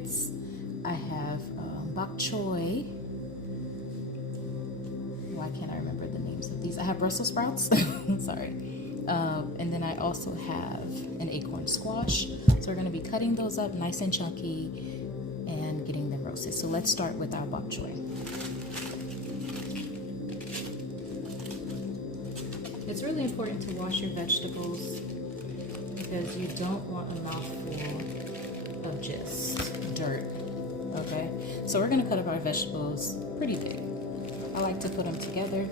carrots. I have Bok Choy. Why can't I remember the names of these? I have Brussels sprouts. Sorry. And then I also have an acorn squash. So we're going to be cutting those up nice and chunky and getting them roasted. So let's start with our bok choy. It's really important to wash your vegetables because you don't want a mouthful of just dirt, okay? So we're going to cut up our vegetables pretty big. I like to put them together.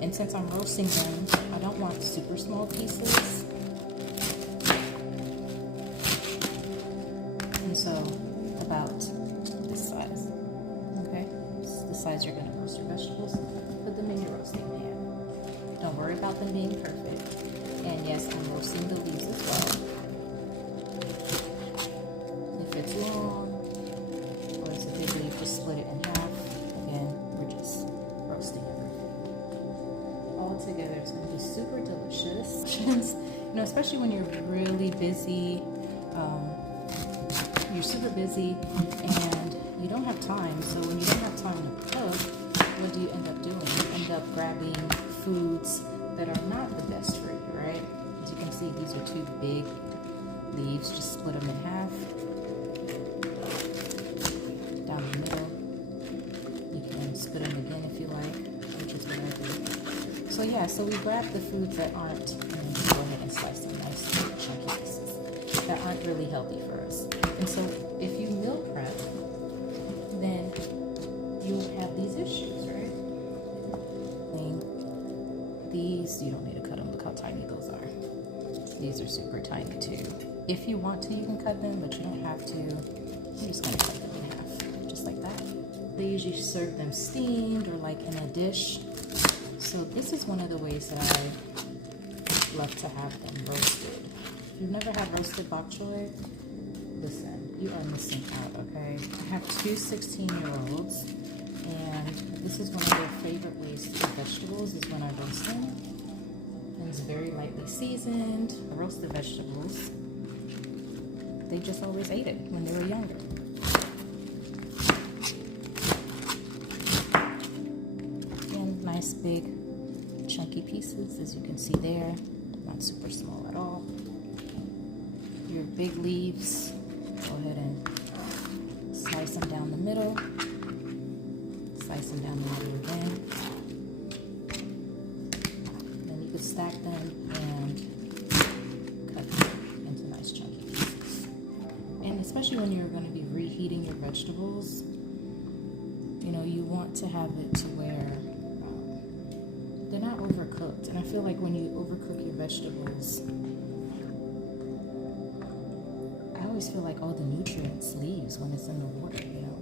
And since I'm roasting them, I don't want super small pieces. And so about this size, okay? This is the size you're gonna roast your vegetables. Put them in your roasting pan. Don't worry about them being perfect. And yes, I'm roasting the leaves as well. If it's long or it's a big leaf, just split it in half. Again, we're just roasting everything. All together, it's going to be super delicious. You know, especially when you're really busy, you're super busy and you don't have time. So when you don't have time to cook, what do you end up doing? You end up grabbing foods that are not the best for you, right? As you can see, these are two big leaves. Just split them in half. Down the middle. You can split them again if you like, which is what I do. So yeah, so we grab the foods that aren't, and go ahead and slice them nice chunky pieces that aren't really healthy for us. And so if you meal prep, then you'll have these issues, right? These, you don't need to cut them. Look how tiny those are. These are super tiny too. If you want to, you can cut them, but you don't have to. I'm just gonna cut them in half, just like that. They usually serve them steamed or like in a dish. So this is one of the ways that I love to have them roasted. If you've never had roasted bok choy, listen, you are missing out, okay? I have two 16-year-olds, and this is one of their favorite ways to eat vegetables is when I roast them. And it's very lightly seasoned. I roast the vegetables. They just always ate it when they were younger. And nice big chunky pieces, as you can see there. Not super small at all. Your big leaves, go ahead and slice them down the middle. Slice them down the middle again. Then you could stack them and cut them into nice chunky pieces. And especially when you're going to be reheating your vegetables, you know, you want to have it to where they're not overcooked. And I feel like when you overcook your vegetables, I always feel like all the nutrients leaves when it's in the water, you know.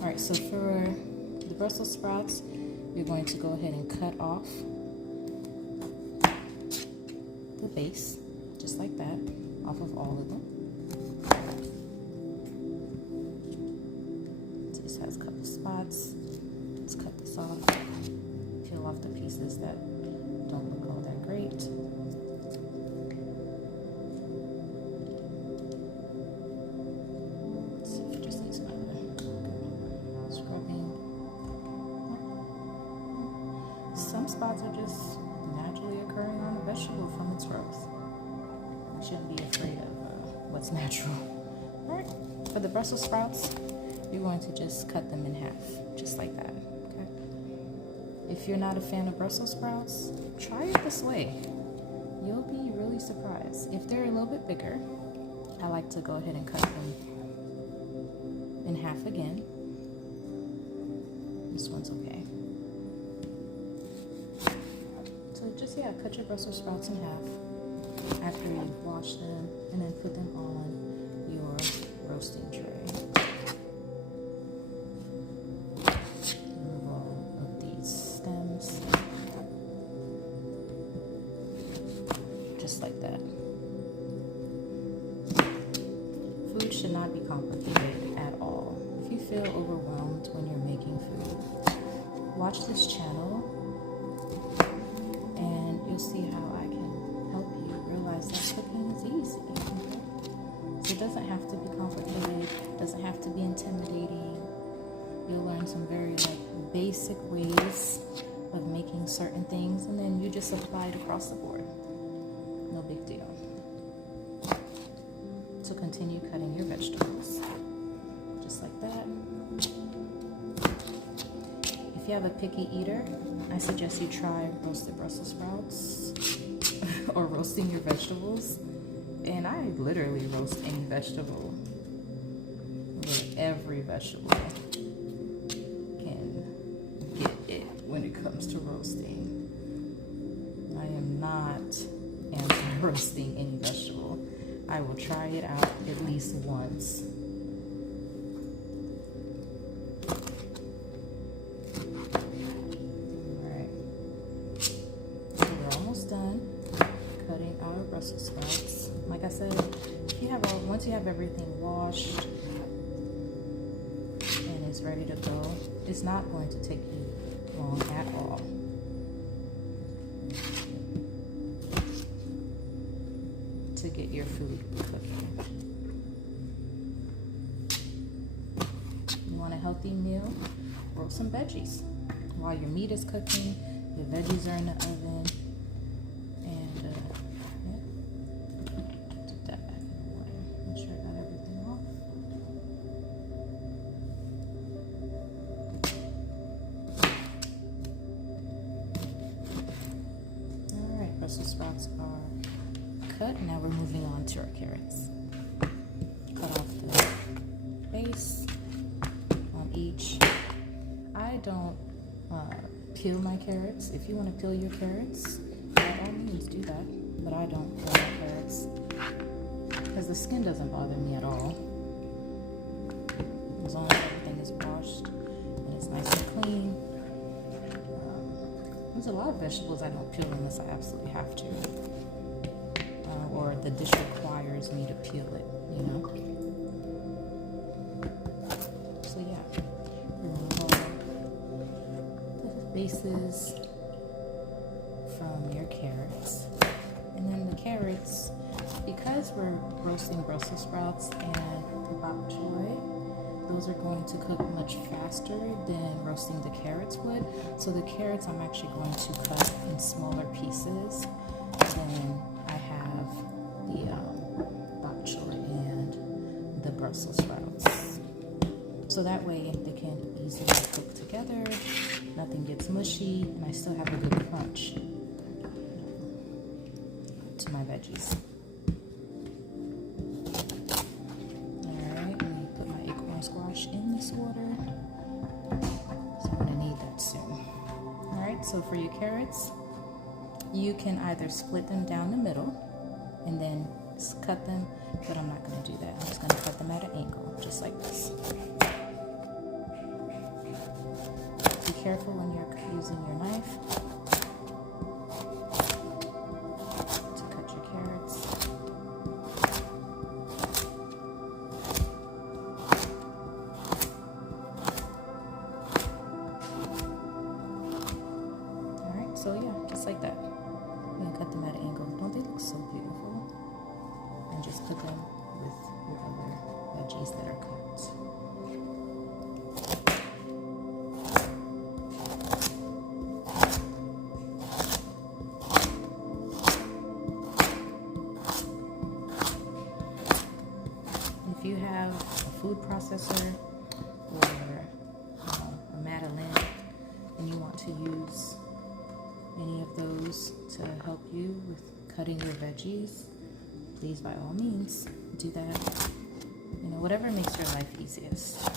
All right, so for the Brussels sprouts, you're going to go ahead and cut off the base, just like that, off of all of them. So this has a couple spots. Let's cut this off. Peel off the pieces that don't look all that great. Just needs another scrubbing. Some spots are just naturally occurring on a vegetable from its growth. You shouldn't be afraid of what's natural. All right, for the Brussels sprouts, you're going to just cut them in half, just like that, okay? If you're not a fan of Brussels sprouts, try it this way. You'll be really surprised. If they're a little bit bigger, I like to go ahead and cut them in half again. This one's okay. So just, yeah, cut your Brussels sprouts in half after you've washed them, and then put them on your roasting tray. Remove all of these stems, just like that. Food should not be complicated at all. If you feel overwhelmed when you're making food, watch this channel and you'll see how I can help you realize that cooking is easy. Okay? So it doesn't have to be complicated. Doesn't have to be intimidating. You'll learn some very basic ways of making certain things, and then you just apply it across the board. No big deal. So continue cutting your vegetables, just like that. If you have a picky eater, I suggest you try roasted Brussels sprouts or roasting your vegetables. And I literally roast any vegetable. Every vegetable can get it when it comes to roasting. I am not anti-roasting any vegetable. I will try it out at least once. Alright. So we're almost done cutting our Brussels sprouts. Like I said, if you have once you have everything washed and it's ready to go, it's not going to take you long at all. To get your food cooking. You want a healthy meal? Roast some veggies. While your meat is cooking, your veggies are in the oven. And put that back in the water. Make sure I got everything off. Alright, Brussels sprouts are cut. Now we're moving on to our carrots. Cut off the base on each. I don't peel my carrots. If you want to peel your carrots, by all means do that. But I don't peel my carrots because the skin doesn't bother me at all. As long as everything is washed and it's nice and clean. There's a lot of vegetables I don't peel unless I absolutely have to. Or the dish requires me to peel it, you know? So yeah, remove all the bases from your carrots. And then the carrots, because we're roasting Brussels sprouts and bok choy, those are going to cook much faster than roasting the carrots would. So the carrots I'm actually going to cut in smaller pieces than I have the bok choy and the Brussels sprouts. So that way they can easily cook together, nothing gets mushy, and I still have a good crunch to my veggies. Alright, let me put my acorn squash in this water. So I'm going to need that soon. Alright, so for your carrots, you can either split them down the middle and then cut them, but I'm not going to do that. I'm just going to cut them at an angle, just like this. Be careful when you're using your knife to cut your carrots. Alright, so yeah, just like that. I'm going to cut them at an angle. Don't they look so beautiful? And just cook them with your other veggies that are cooked. If you have a food processor or a Medley and you want to use any of those to help you with cutting your veggies, please, by all means, do that. You know, whatever makes your life easiest.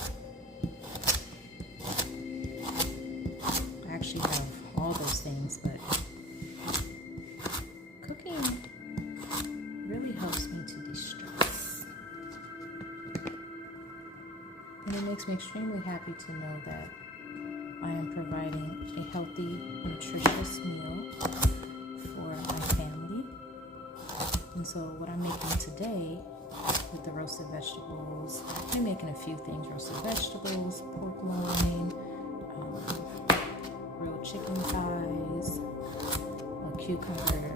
I actually have all those things, but cooking really helps me to de-stress. And it makes me extremely happy to know that I am providing a healthy, nutritious meal for my family. And so what I'm making today with the roasted vegetables, I'm making a few things: roasted vegetables, pork loin, grilled chicken thighs, a cucumber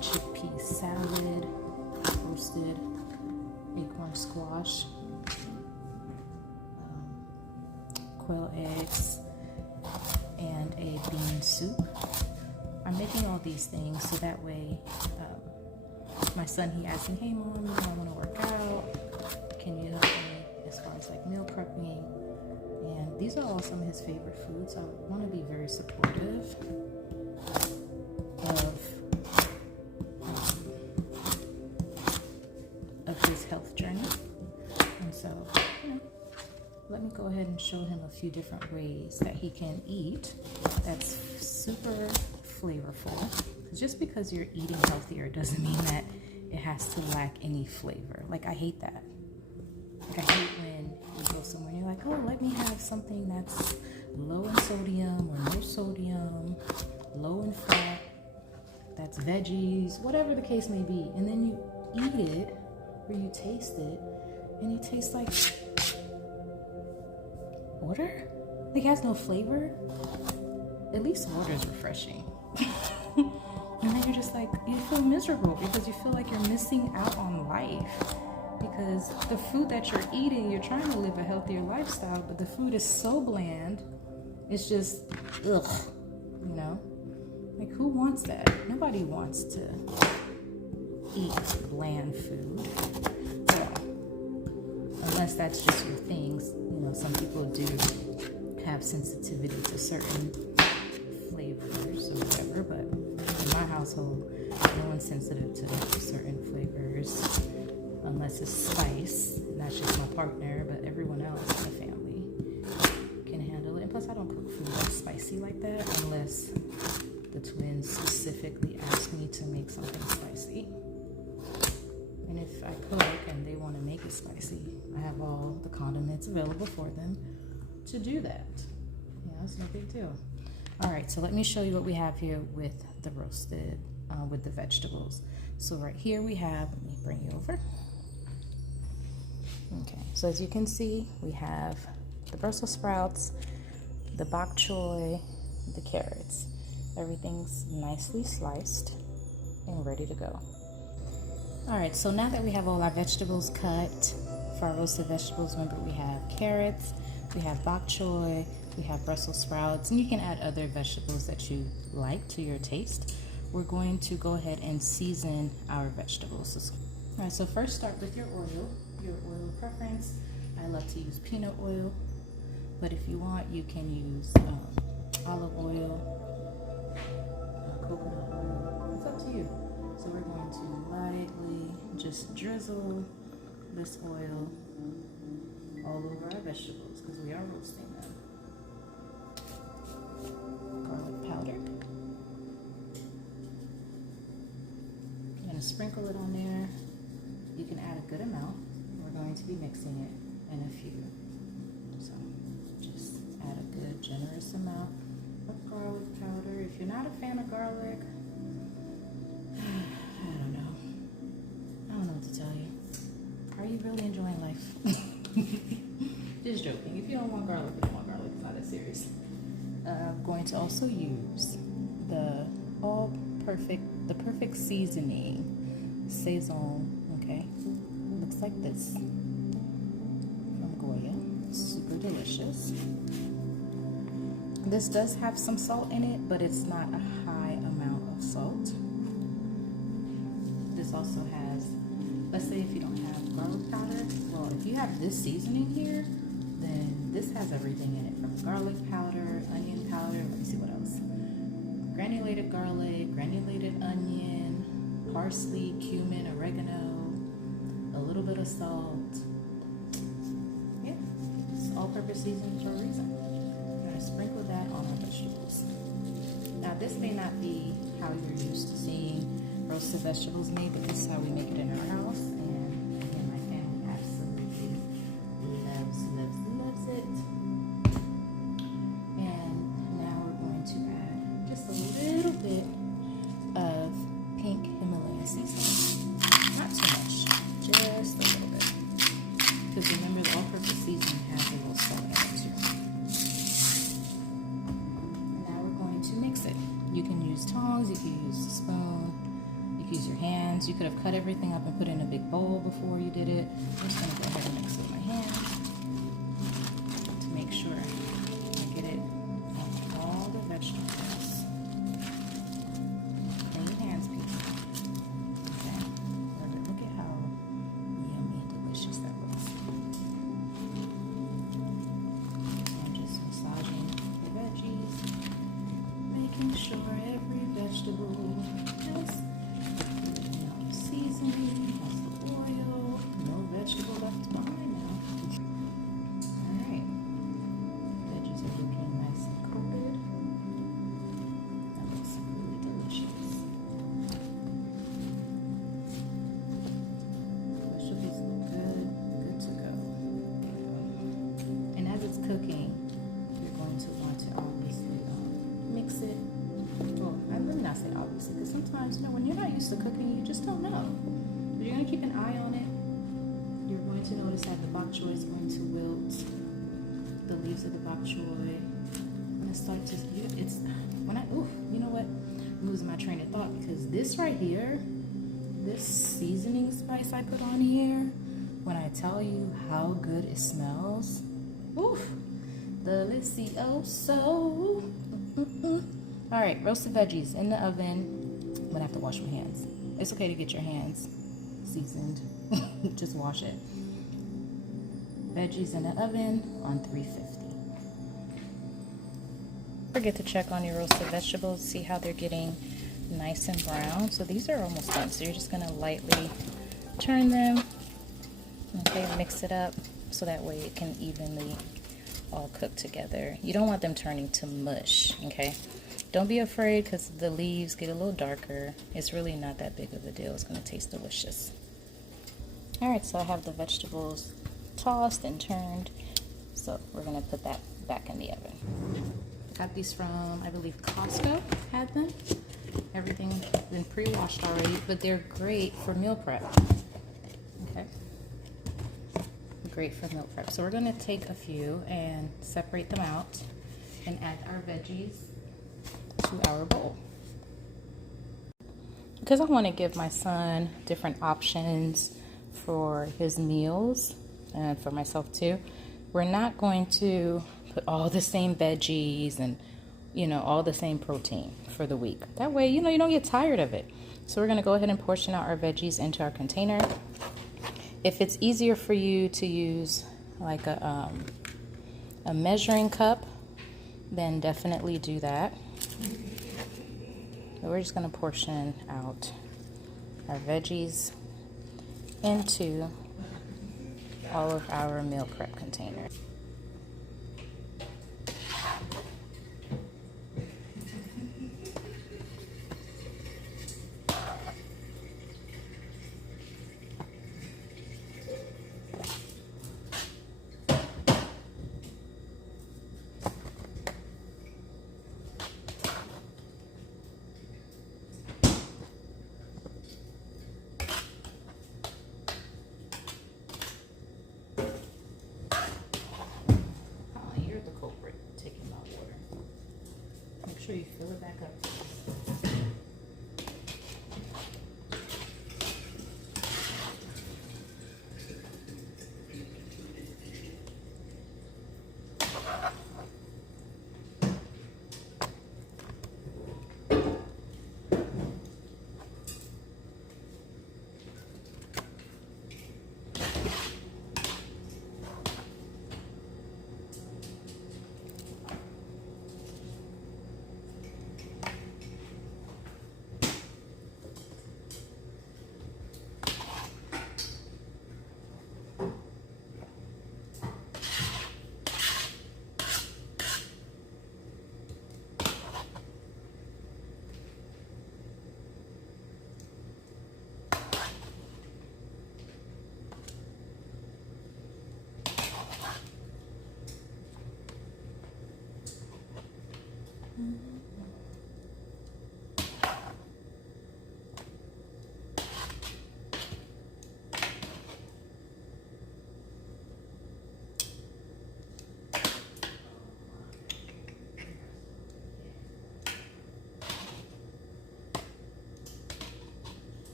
chickpea salad, roasted acorn squash, quail eggs, and a bean soup. I'm making all these things so that way my son, he asked me, hey mom, I want to work out. Can you help me as far as like meal prepping? And these are all some of his favorite foods. I want to be very supportive of his health journey. And so, let me go ahead and show him a few different ways that he can eat that's super flavorful. Just because you're eating healthier doesn't mean that it has to lack any flavor. Like, I hate that. Like, I hate when you go somewhere and you're like, oh, let me have something that's low in sodium or no sodium, low in fat, that's veggies, whatever the case may be. And then you eat it or you taste it and it tastes like water? Like, it has no flavor? At least water is refreshing. And then you're just like, you feel miserable because you feel like you're missing out on life. Because the food that you're eating, you're trying to live a healthier lifestyle, but the food is so bland, it's just, ugh, you know? Like, who wants that? Nobody wants to eat bland food. Well, unless that's just your things. You know, some people do have sensitivity to certain flavors or whatever, but in my household, no one's sensitive to certain flavors unless it's spice, and that's just my partner, but everyone else in the family can handle it. And plus, I don't cook food that's spicy like that unless the twins specifically ask me to make something spicy. And if I cook and they want to make it spicy, I have all the condiments available for them to do that. Yeah, it's no big deal. All right, so let me show you what we have here with the roasted, with the vegetables. So right here we have, let me bring you over. Okay, so as you can see, we have the Brussels sprouts, the bok choy, the carrots. Everything's nicely sliced and ready to go. All right, so now that we have all our vegetables cut, for our roasted vegetables, remember we have carrots, we have bok choy, we have Brussels sprouts, and you can add other vegetables that you like to your taste. We're going to go ahead and season our vegetables. All right, so first start with your oil preference. I love to use peanut oil, but if you want, you can use olive oil, coconut oil. It's up to you. So we're going to lightly just drizzle this oil all over our vegetables because we are roasting them. Garlic powder. I'm going to sprinkle it on there. You can add a good amount. We're going to be mixing it in a few. So just add a good generous amount of garlic powder. If you're not a fan of garlic, I don't know what to tell you. Are you really enjoying life? Just joking. If you don't want garlic, you don't want garlic. It's not that serious. I'm going to also use the perfect seasoning, saison. Okay, looks like this from Goya. Super delicious. This does have some salt in it, but it's not a high amount of salt. This also has, let's say if you don't have garlic powder, well, if you have this seasoning here, then this has everything in it, from garlic powder, onion powder, let me see what else. Granulated garlic, granulated onion, parsley, cumin, oregano, a little bit of salt. Yeah, it's all-purpose seasoning for a reason. I'm gonna sprinkle that on our vegetables. Now, this may not be how you're used to seeing roasted vegetables made, but this is how we make it in our house. And again, my family absolutely loves it. And now we're going to add just a little bit of pink Himalayan seasoning. Not too much, just a little bit. Because remember, the all-purpose seasoning has a little salt in it too. And now we're going to mix it. You can use tongs, you can use a spoon, you can use your hands. You could have cut everything up and put it in a big bowl before you did it. I'm just going to go ahead and mix it with my hands to make sure sure every vegetable has enough seasoning, has the oil, no vegetable left behind now. Alright, veggies are looking nice and coated. That looks really delicious. Vegetables look good, good to go. And as it's cooking, you're going to want to obviously mix it. Well, I let me not say obviously, because sometimes, you know, when you're not used to cooking, you just don't know. But you're going to keep an eye on it. You're going to notice that the bok choy is going to wilt. The leaves of the bok choy. And it starts to, it's, when I, ooh, you know what? I'm losing my train of thought, because this right here, this seasoning spice I put on here, when I tell you how good it smells, oof, delicioso. All right, roasted veggies in the oven. I'm gonna have to wash my hands. It's okay to get your hands seasoned. Just wash it. Veggies in the oven on 350. Forget to check on your roasted vegetables, see how they're getting nice and brown. So these are almost done. So you're just gonna lightly turn them. Okay, mix it up so that way it can evenly all cook together. You don't want them turning to mush, okay? Don't be afraid, because the leaves get a little darker. It's really not that big of a deal. It's gonna taste delicious. All right, so I have the vegetables tossed and turned. So we're gonna put that back in the oven. Got these from, I believe, Costco had them. Everything's been pre-washed already, but they're great for meal prep. Okay. Great for meal prep. So we're gonna take a few and separate them out and add our veggies to our bowl. Because I want to give my son different options for his meals and for myself too, we're not going to put all the same veggies and, you know, all the same protein for the week. That way, you know, you don't get tired of it. So we're going to go ahead and portion out our veggies into our container. If it's easier for you to use like a measuring cup, then definitely do that. So we're just going to portion out our veggies into all of our meal prep containers. Make sure you fill it back up.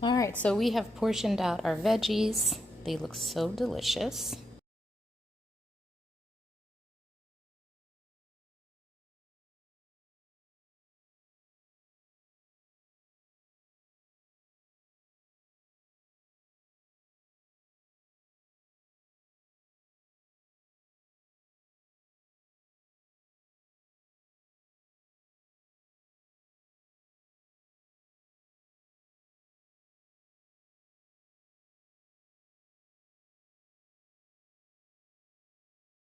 All right, so we have portioned out our veggies. They look so delicious.